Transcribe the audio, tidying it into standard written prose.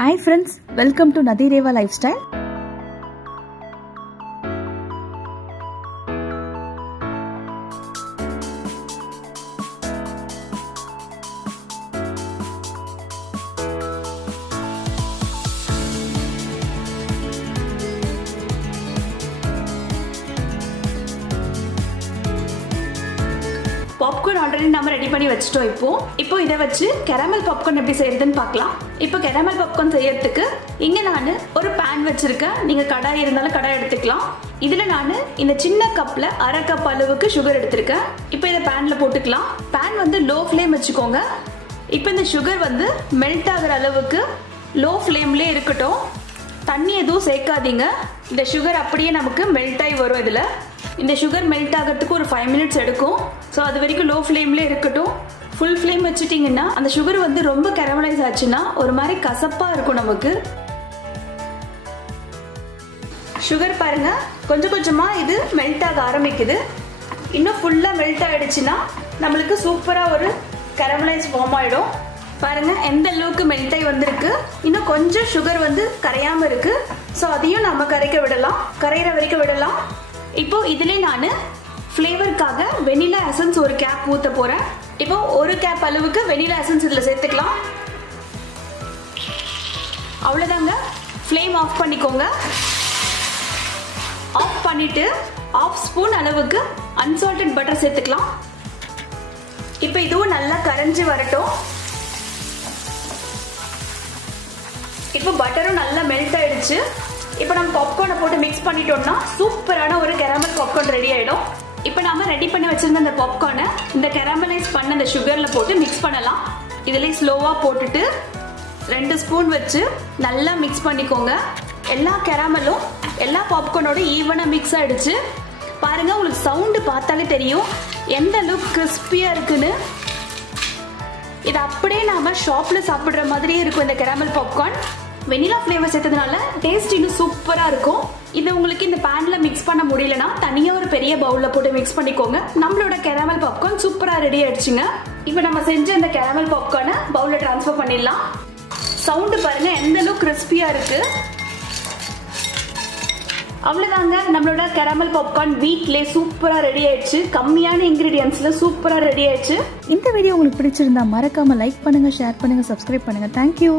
Hi friends, welcome to Nadireva Lifestyle. Popcorn already நம்ம ready பண்ணி வச்சிட்டோம். இப்போ இதை வச்சு கேரமல் பாப்கார்ன் எப்படி செய்யறதுன்னு பார்க்கலாம். இப்போ கேரமல் பாப்கார்ன் செய்யறதுக்கு இங்க நான் ஒரு பேன் வச்சிருக்கேன். நீங்க கடாய் இருந்தாலும் கடாய் எடுத்துக்கலாம். இதுல நான் இந்த சின்ன கப்ல அரை கப் அளவுக்கு சுகர் எடுத்திருக்கேன். இப்போ இதை பேன்ல போட்டுக்கலாம். பேன் வந்து லோ ஃப்ளேம் வச்சுக்கோங்க. இப்போ இந்த சுகர் வந்து மெல்ட் ஆகுற அளவுக்கு லோ ஃப்ளேம்லயே இருக்கட்டும். தண்ணி எதுவும் சேர்க்காதீங்க. இந்த சுகர் அப்படியே நமக்கு மெல்ட் ஆகி வரும். இதுல இந்த சுகர் மெல்ட் ஆகிறதுக்கு ஒரு 5 மினிட்ஸ் எடுக்கும். ஸோ அது வரைக்கும் லோ ஃப்ளேம்ல இருக்கட்டும். ஃபுல் ஃப்ளேம் வச்சுட்டீங்கன்னா அந்த சுகர் வந்து ரொம்ப கேரமலைஸ் ஆச்சுன்னா ஒரு மாதிரி கசப்பா இருக்கும் நமக்கு. சுகர் பாருங்க கொஞ்சம் கொஞ்சமா இது மெல்ட் ஆக ஆரம்பிக்குது. இன்னும் ஃபுல்லா மெல்ட் ஆயிடுச்சுன்னா நம்மளுக்கு சூப்பரா ஒரு கேரமலைஸ் ஃபார்ம் ஆயிடும். பாருங்க எந்த அளவுக்கு மெல்ட் ஆகி வந்திருக்கு. இன்னும் கொஞ்சம் சுகர் வந்து கரையாம இருக்கு. ஸோ அதையும் நம்ம கரையிற வரைக்கும் விடலாம். இப்போ இதுல நான் ஃப்ளேவருக்காக வெனிலா எசன்ஸ் ஒரு கேப் ஊத்த போறேன். இப்போ ஒரு கேப் அளவுக்கு வெனிலா எசன்ஸ் இதுல சேர்த்துக்கலாம். அவ்வளவுதாங்க. ஃப்ளேம் ஆஃப் பண்ணிக்கோங்க. ஆஃப் பண்ணிட்டு 1/2 ஸ்பூன் அளவுக்கு அன்சால்டட் பட்டர் சேர்த்துக்கலாம். இப்போ இதுவும் நல்லா கரைஞ்சி வரட்டும். இப்போ பட்டரும் நல்லா மெல்ட் ஆயிடுச்சு. இப்போ நம்ம பாப்கார்னை போட்டு மிக்ஸ் பண்ணிட்டோம்னா சூப்பரான ஒரு கேரமல் பாப்கார்ன் ரெடி ஆயிடும். இப்போ நாம ரெடி பண்ணி வச்சிருந்த அந்த பாப்கார்னை இந்த கேரமலைஸ் பண்ண அந்த சுகர்ல போட்டு மிக்ஸ் பண்ணலாம். இதுல ஸ்லோவா போட்டுட்டு 2 ஸ்பூன் வச்சு நல்லா மிக்ஸ் பண்ணிக்கோங்க. எல்லா கேரமலும் எல்லா பாப்கார்னோட ஈவனா மிக்ஸ் ஆயிடுச்சு. பாருங்க உங்களுக்கு சவுண்ட் பார்த்தாலே தெரியும் எந்த அளவுக்கு கிறிஸ்பியா இருக்குன்னு. இது அப்படியே நாம ஷாப்ல சாப்பிடுற மாதிரியே இருக்கும். இந்த கேரமல் பாப்கார்ன் வெனிலா ஃப்ளேவர் சேர்த்ததுனால டேஸ்ட் இன்னும் சூப்பரா இருக்கும். இது உங்களுக்கு இந்த பேன்ல மிக்ஸ் பண்ண முடியலனா தனியா ஒரு பெரிய பவுல்ல போட்டு மிக்ஸ் பண்ணிக்கோங்க. நம்மளோட கேரமல் பாப்கார்ன் சூப்பரா ரெடி ஆயிடுச்சுங்க. இப்போ நம்ம செஞ்ச இந்த கேரமல் பாப்கார்னை பவுல்ல ட்ரான்ஸ்ஃபர் பண்ணிடலாம். சவுண்ட் பாருங்க எந்த அளவுக்கு கிறிஸ்பியா இருக்கு. அவ்வளவுதாங்க. நம்மளோட கேரமல் பாப்கார்ன் வீட்லயே சூப்பரா ரெடி ஆயிடுச்சு. கம்மியான இன்கிரிடியன்ஸ்ல சூப்பரா ரெடி ஆயிடுச்சு. இந்த வீடியோ உங்களுக்கு பிடிச்சிருந்தா மறக்காம லைக் பண்ணுங்க, ஷேர் பண்ணுங்க, சப்ஸ்கிரைப் பண்ணுங்க. தேங்க்யூ.